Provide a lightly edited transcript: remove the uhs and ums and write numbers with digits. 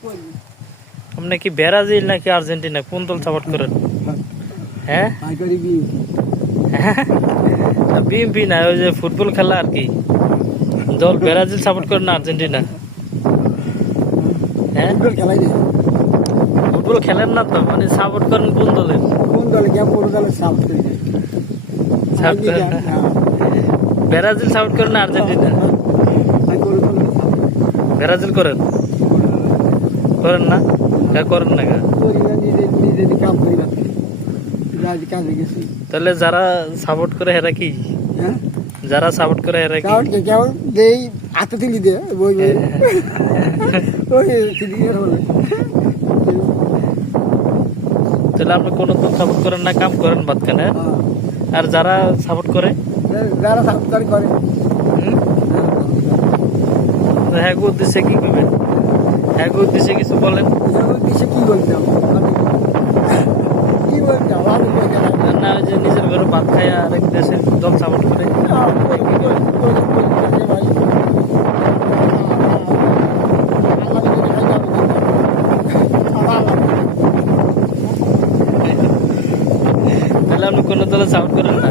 আপনি কি ব্রাজিল নাকি আর্জেন্টিনা কোন দল সাপোর্ট করেন? হ্যাঁ, বিএনপি না, ওই যে ফুটবল খেলা আর কি দল, ব্রাজিল সাপোর্ট করেন না আর্জেন্টিনা? হ্যাঁ, ফুটবল খেলেন না তো, মানে সাপোর্ট করেন কোন দলে? ব্রাজিল সাপোর্ট করেন না আর্জেন্টিনা? ব্রাজিল করেন করেন না? করেন না? তাহলে যারা সাপোর্ট করে এরা কি, যারা সাপোর্ট করে এরা কি? তাহলে আপনি কোন দল সাপোর্ট করেন না, কাম করেন বাদ কেন? আর যারা সাপোর্ট করে, হ্যাঁ উদ্দেশ্যে কি করবেন? হ্যাঁ উদ্দেশ্যে কিছু বলেন না, যে নিজের ঘরে ভাত খায় আর এক দেশের দল সাপোর্ট করে। তাহলে আপনি কোনো দলে সাপোর্ট করেন না?